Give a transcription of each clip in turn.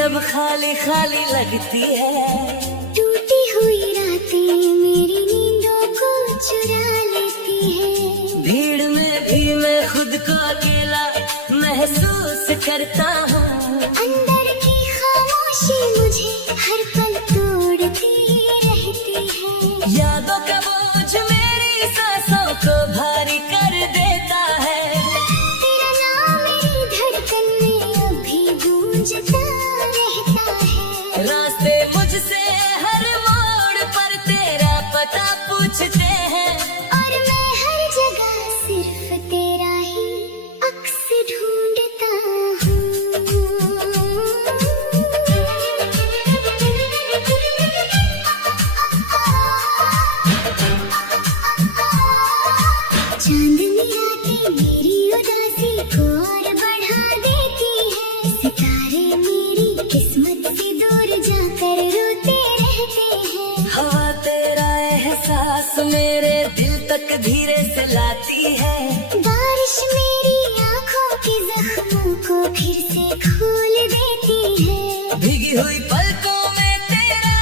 अब खाली खाली लगती है। टूटी हुई रातें मेरी नींदों को चुरा लेती है। भीड़ में भी मैं खुद को अकेला महसूस करता हूँ। अंदर की खामोशी मुझे हर पल तोड़ती रहती है। यादों का बोझ मेरी सांसों को भारी कर देता है। तेरा नाम मेरी धड़कन में अभी गूंजता रहता है। रास्ते मुझसे हर मोड़ पर तेरा पता पूछते हैं। और मैं हर जगह सिर्फ तेरा ही अक्स ढूंढता हूँ। चांदनी रातें मेरी उदासी को और बढ़ा देती है। सितारे मेरी किस्मत से दूर जाकर रोते रहते हैं। हवा तेरा एहसास मेरे दिल तक धीरे से लाती है। बारिश मेरी आँखों के जख्मों को फिर से खोल देती है। भीगी हुई पलकों में तेरा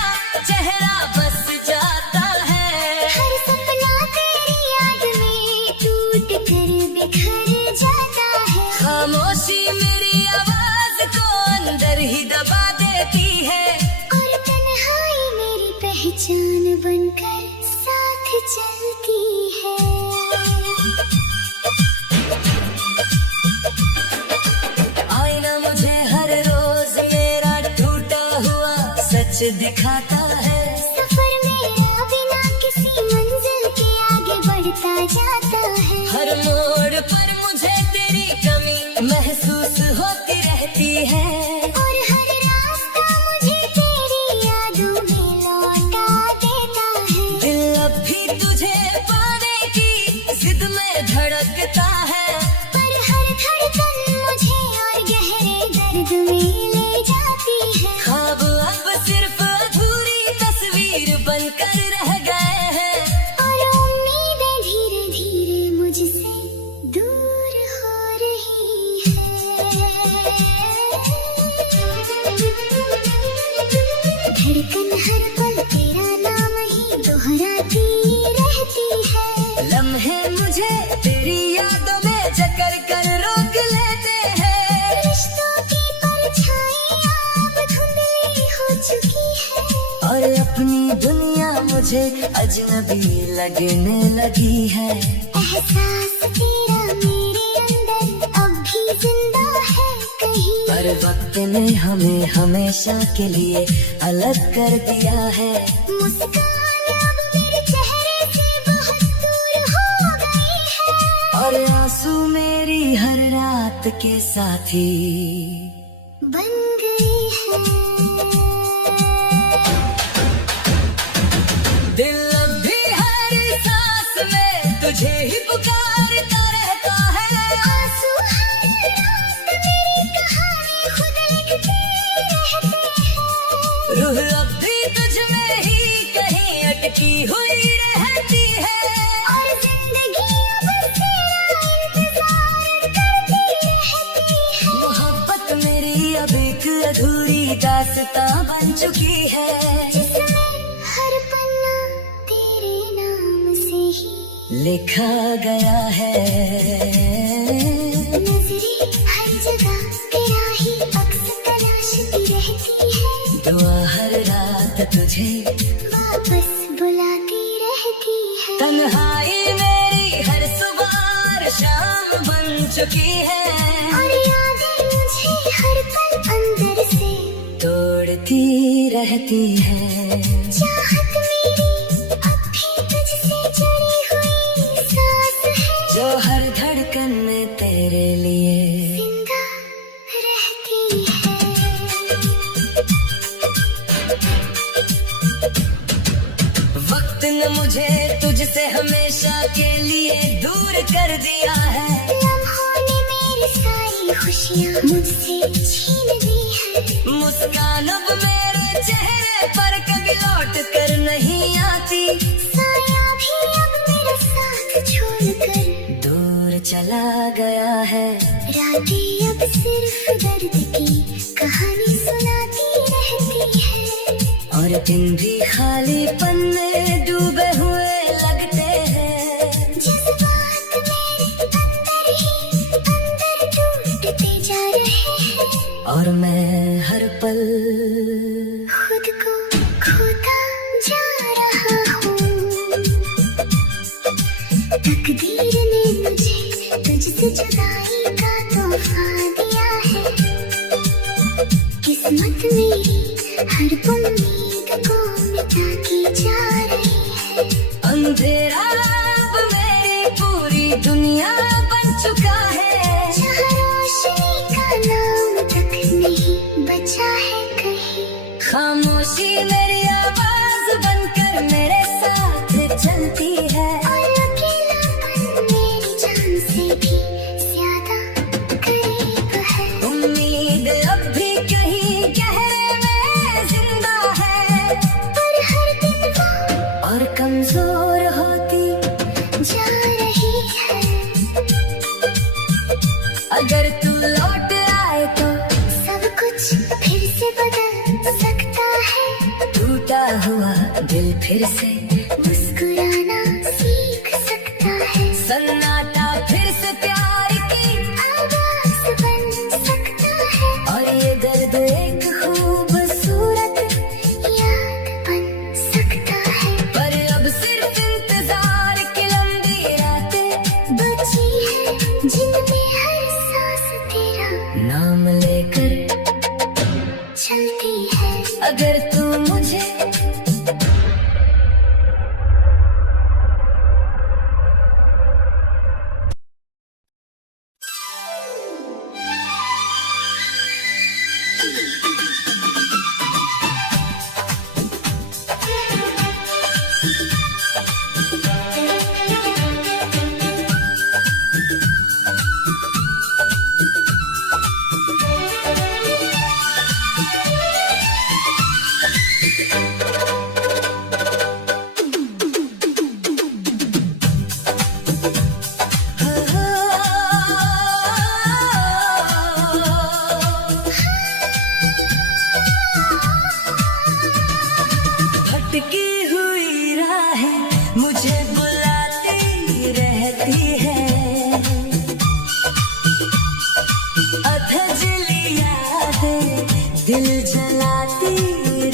चेहरा बस जाता है। हर सपना तेरी याद में टूट कर बिखर जाता है। खामोशी मेरी आवाज को अंदर ही दबा देती है। और तन्हाई मेरी पहचान बनकर साथ चलती है। आईना मुझे हर रोज मेरा टूटा हुआ सच दिखाता है। सफर मेरा बिना किसी मंजिल के आगे बढ़ता जाता है। हर मोड़ पर मुझे तेरी कमी महसूस होती रहती है। और हर रास्ता मुझे तेरी यादों में लौटा देता है। दिल अब भी तुझे पाने की जिद में धड़कता है। पर हर धड़कन मुझे और गहरे दर्द में ले जाती है। ख्वाब अब सिर्फ अधूरी तस्वीर बनकर रह गए हैं। और उम्मीदें धीरे धीरे मुझसे दूर हो रही है। धड़कन हर पल तेरा नाम ही दोहराती रहती है। लम्हे मुझे तेरी यादों में जकड़ कर रोक लेते हैं। रिश्तों की परछाइयां अब धुंधली हो चुकी है। और अपनी दुनिया मुझे अजनबी लगने लगी है। एहसास तेरा मेरे अंदर अब भी जिंदा है कहीं। पर वक्त ने हमें हमेशा के लिए अलग कर दिया है। मुस्कान अब मेरे चेहरे से बहुत दूर हो गई है। और आंसू मेरी हर रात के साथी बन गई है। दिल अब भी हर सांस में तुझे ही पुकारता रहता है। आंसू हर रात मेरी कहानी खुद लिखते रहते हैं। रूह अब भी तुझ में ही कहीं अटकी हुई रहती है। और जिंदगी अब तेरा इंतजार करती रहती है। मोहब्बत मेरी अब एक अधूरी दास्तां बन चुकी है। जिसमें हर पन्ना तेरे नाम से ही लिखा गया है। नजरें हर जगह तेरा ही अक्स तलाशती रहती है। दुआ हर रात तुझे वापस बुलाती रहती है। तन्हाई मेरी हर सुबह और शाम बन चुकी है। और यादें मुझे हर पल अंदर से तोड़ती रहती है। चाहत मेरी अब भी तुझसे जुड़ी हुई सांस है। जो हर धड़कन में तेरे लिए जिंदा रहती है। वक्त ने मुझे तुझसे हमेशा के लिए दूर कर दिया है। लम्हों ने मेरी सारी खुशियाँ मुझसे छीन ली है। मुस्कान अब मेरे चेहरे पर कभी लौट कर नहीं आती। साया भी अब मेरा साथ छोड़कर दूर चला गया है। रातें अब सिर्फ दर्द की कहानी सुनाती है। और दिन भी खालीपन में डूबे हुए लगते हैं। जज्बात मेरे अंदर ही अंदर टूटते जा रहे हैं। और मैं हर पल खुद को खोता जा रहा हूँ। तकदीर ने मुझे तुझसे जुदाई का तोहफा दिया है। किस्मत मेरी हर उम्मीद को मिटाती जा रही है। अंधेरा अब मेरी पूरी दुनिया बन चुका है। जहाँ रोशनी का नाम तक नहीं बचा है कहीं। खामोशी मेरी आवाज बनकर मेरे साथ चलती है। और अकेलापन मेरी जान से भी ज्यादा करीब है। उम्मीद अब भी कहीं गहरे में जिंदा है। पर हर दिन वो और कमजोर होती जा रही है। अगर तू लौट आए तो सब कुछ फिर से बदल सकता है। टूटा हुआ दिल फिर से मुस्कुराना सीख सकता है। सन्नाटा फिर से प्यार की आवाज बन सकता है। और ये दर्द एक खूबसूरत याद बन सकता है। पर अब सिर्फ इंतजार की लंबी रातें बची है जिनमें हर सांस तेरा नाम लेकर चलती है। अगर तू मुझे भटकी हुई राहें मुझे बुलाती रहती है। अधजली यादें दिल जलाती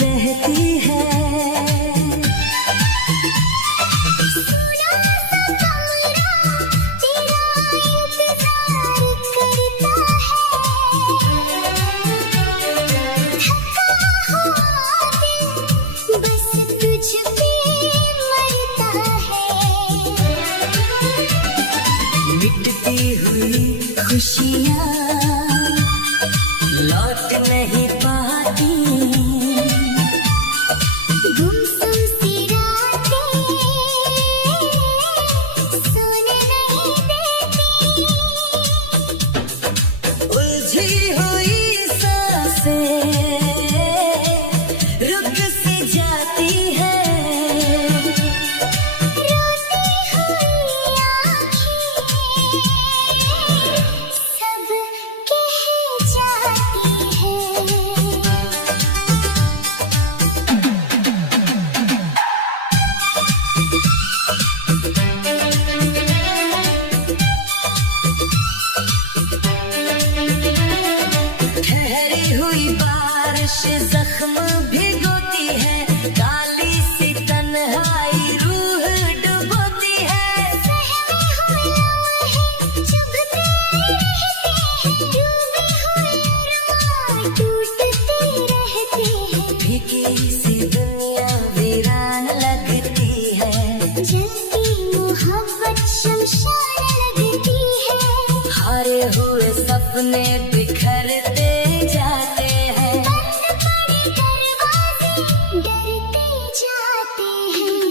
रहती है। सुना सा कमरा तेरा इंतजार करता है। थका हुआ दिल बस तुझ पे मरता है। मिटती हुई खुशियाँ लौट नहीं पाती। गुमसुम सी रातें सोने नहीं देती। उलझी हुई सांसें रुक सी जाती है। रोती हुई आँखें सब कह जाती है। ठहरी हुई बारिश जख्म भिगोती है। काली सी तन्हाई रूह डुबोती है। सहमे हुए लम्हे चुभते रहते हैं। डूबे हुए अरमान टूटते रहते हैं। फीकी सी दुनिया वीरान लगती है। जलती मोहब्बत शमशान लगती है। हारे हुए सपने बिखरते जाते हैं। बंद पड़े दरवाजे डरते जाते हैं।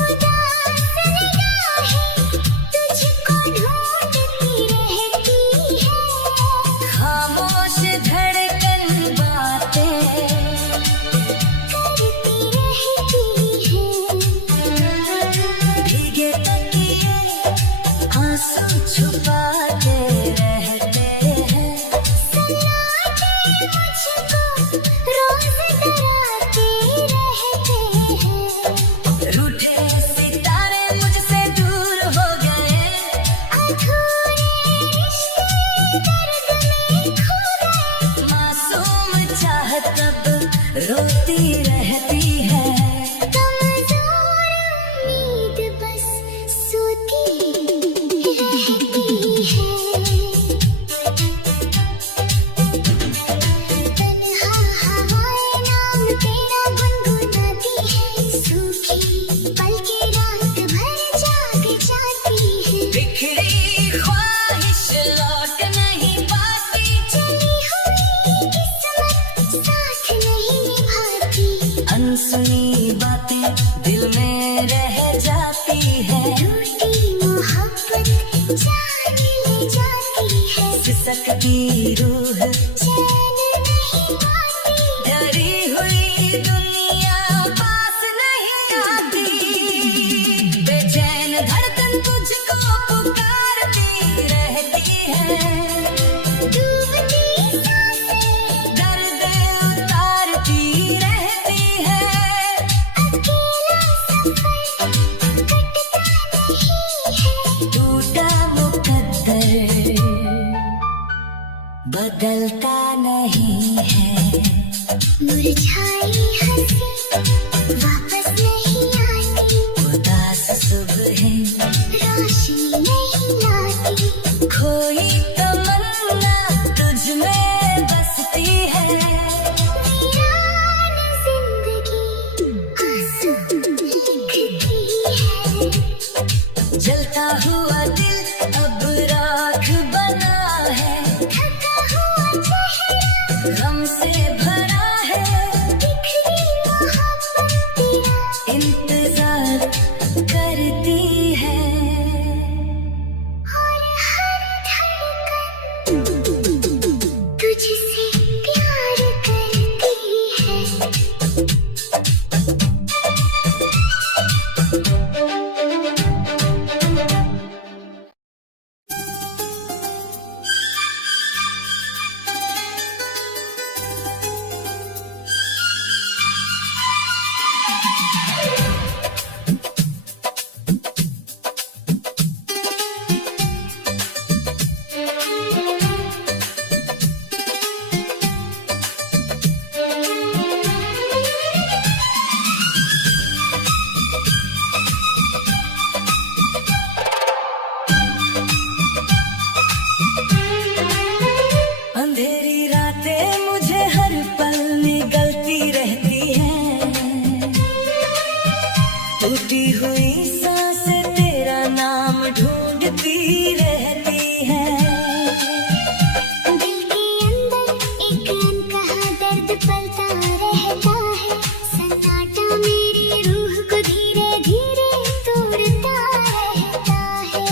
उदास निगाहें तुझको ढूंढती रहती है। खामोश धड़कन बातें करती रहती है। भीगे तकिए आंसू छुपा है। टूटी मोहब्बत जान ले जाती है। सिसकती रूह चैन नहीं पाती। डरी हुई दुनिया पास नहीं आती। बेचैन धड़कन तुझको पुकारती रहती है। डूबती सांसें दर्द उतारती रहती है। अकेला सफर कटता नहीं है। टूटा मुकद्दर बदलता नहीं है। मुरझाई हंसी वापस नहीं आती। उदास सुबहें रोशनी नहीं लाती। खोई तमन्ना तुझ में बसती है। वीरान जिंदगी आंसू लिखती है। जलता हुआ दिल अब राख बना है। थका हुआ चेहरा गम से भरा है। बिखरी मोहब्बत तेरा इंतजार करती है। और हर धड़कन तुझसे प्यार करती है। अंधेरी रातें मुझे हर पल निगलती रहती हैं। टूटी हुई सांसें तेरा नाम ढूंढती रहती हैं। दिल के अंदर एक अनकहा दर्द पलता रहता है। सन्नाटा मेरी रूह को धीरे धीरे तोड़ता रहता है।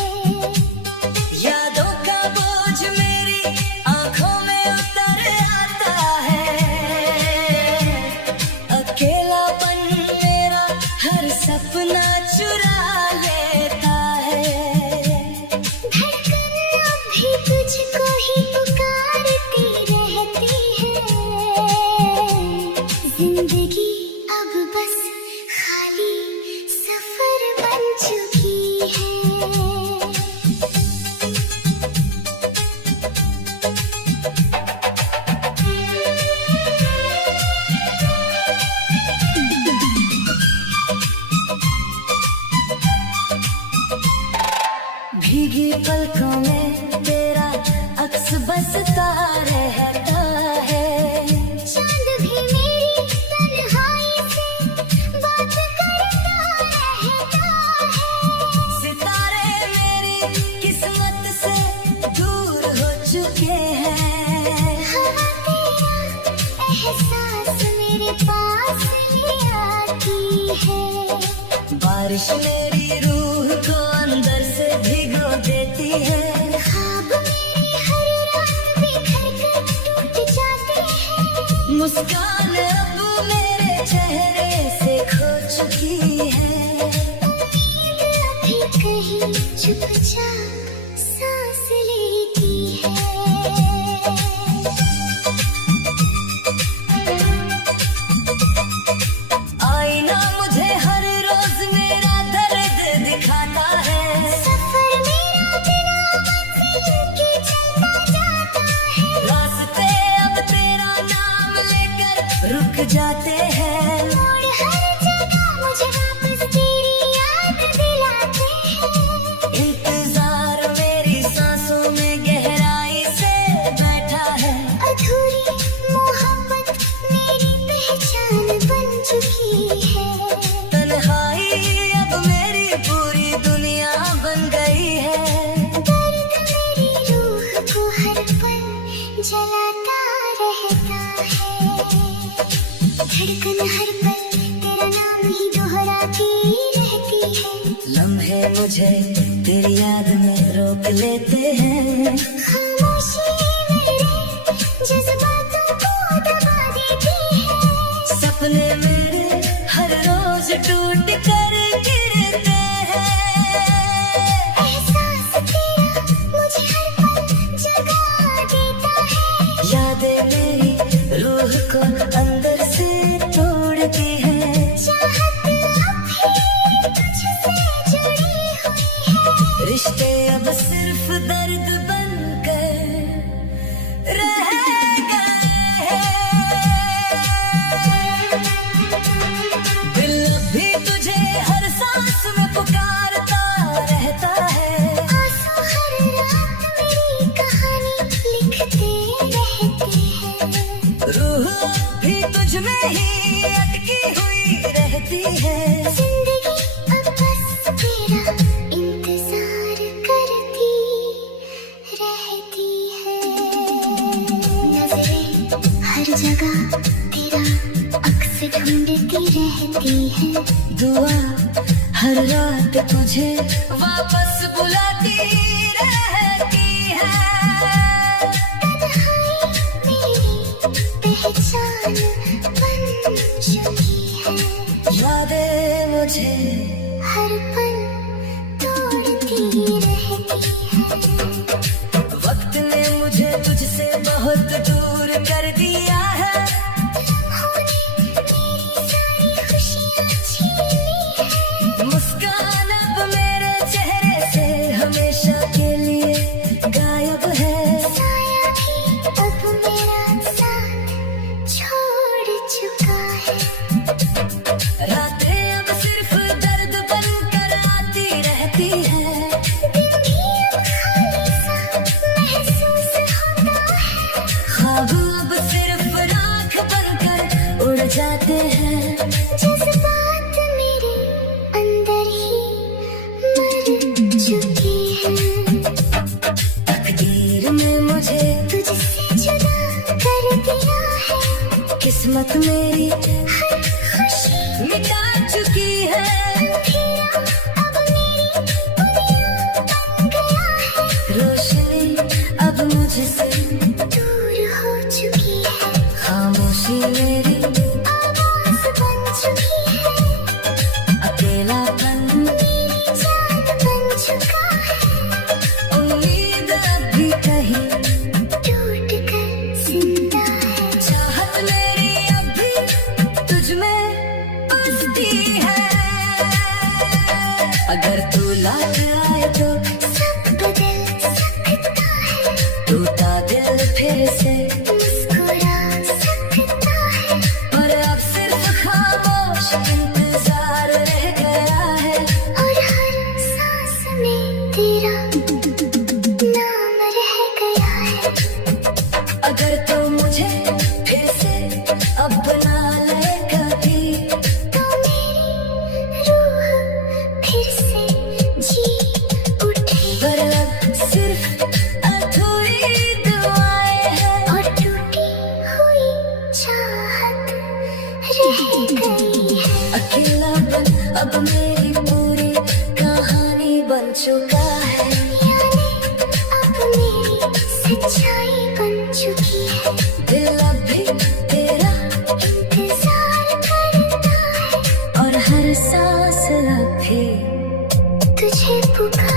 यादों का बोझ मेरी आंखों में उतर आता है। अकेलापन मेरा हर सपना चुरा लेता है। धड़कन अब भी तुझको ही पुकारती रहती है। जिंदगी अब बस खाली सफर बन चुकी है। भीगी पलकों में तेरा अक्स बसता रहता है। चांद भी मेरी तन्हाई से बात करता रहता है। सितारे मेरी किस्मत से दूर हो चुके हैं। हवा तेरा एहसास मेरे पास ले आती है। बारिश मेरी रूह को अंदर से भिगो देती है। ख्वाब मेरी हर रात बिखर कर टूट जाते हैं। मुस्कान अब मेरे चेहरे से खो चुकी है। उम्मीद अभी कहीं चुपचाप सांस लेती है। आईना मुझे हर रोज मेरा दर्द दिखाता है। सफर मेरा बिना मंजिल के चलता जाता है। रास्ते अब तेरा नाम लेकर रुक जाते हैं। मोड़ हर जगह मुझे वापस तेरी याद दिलाते हैं। इंतजार मेरी सांसों में गहराई से बैठा है। अधूरी मोहब्बत मेरी पहचान बन चुकी है। तन्हाई अब मेरी पूरी दुनिया बन गई है। दर्द मेरी रूह को हर पल जलाता रहता है। धड़कन हर पल तेरा नाम ही दोहराती रहती है। लम्हे लम्हे मुझे तेरी याद में रोक लेते हैं। खामोशी मेरे जज्बातों को दबा देती है। सपने मेरे हर रोज टूट कर गिरते हैं। एहसास तेरा मुझे हर पल जगा देता है। यादें मेरी रूह को अंदर से तोड़ती है। चाहत अब भी तुझसे जुड़ी हुई है। रिश्ते अब सिर्फ दर्द बनकर रह गए हैं। दिल भी तुझे हर सांस में पुकारता रहता है। आंसू हर रात मेरी कहानी लिखते रहते हैं। रूह भी तुझ में ही अटकी हुई रहती है। जिंदगी अब बस तेरा इंतजार करती रहती है। नजरें हर जगह तेरा अक्स ढूंढती रहती है। दुआ हर रात तुझे वापस बुलाती रहती है। तन्हाई मेरी पहचान बन चुकी है। यादें मुझे हर पल तोड़ती रहती है। वक्त ने मुझे तुझसे बहुत दूर कर दिया है। लम्हों ने मेरी सारी खुशियाँ छीन ली है। मुस्कान अब मेरे चेहरे से हमेशा के लिए गायब है। साया भी अब मेरा साथ छोड़ चुका है। रातें अब सिर्फ दर्द बनकर आती रहती है। दिन भी अब खाली सा महसूस होता है। ख्वाब अब सिर्फ राख बनकर उड़ जाते हैं। जज्बात मेरे अंदर ही मर चुके हैं। तकदीर में मुझे तुझसे जुदा कर दिया है। किस्मत मेरी हर खुशी मिटा चुकी है। अंधेरा अब मेरी दुनिया बन गया है। रोशनी अब मुझसे दूर हो चुकी है। खामोशी मेरी आवाज बन चुकी है। अकेलापन मेरी जान बन चुका है। उम्मीद अब भी कहीं टूट कर जिंदा है। चाहत मेरी अब भी तुझ में बसती है। अगर तू लौट आए तो सब बदल सकता है। टूटा दिल फिर से मुस्कुरा सकता है। और अब सिर्फ खामोश इंतजार रह गया है। और हर सांस में तेरा नाम रह गया है। अगर तू मुझे फिर से अपना ले कभी तो मेरी रूह फिर से जी उठे। पर अब सिर्फ अधूरी दुआएं हैं। और टूटी हुई चाहत रह गई है। अकेलापन अब मेरी पूरी कहानी बन चुका है। यादें अब मेरी सच्चाई बन चुकी है। दिल अब भी तेरा इंतजार करता है। और हर सांस अब भी तुझे पुकार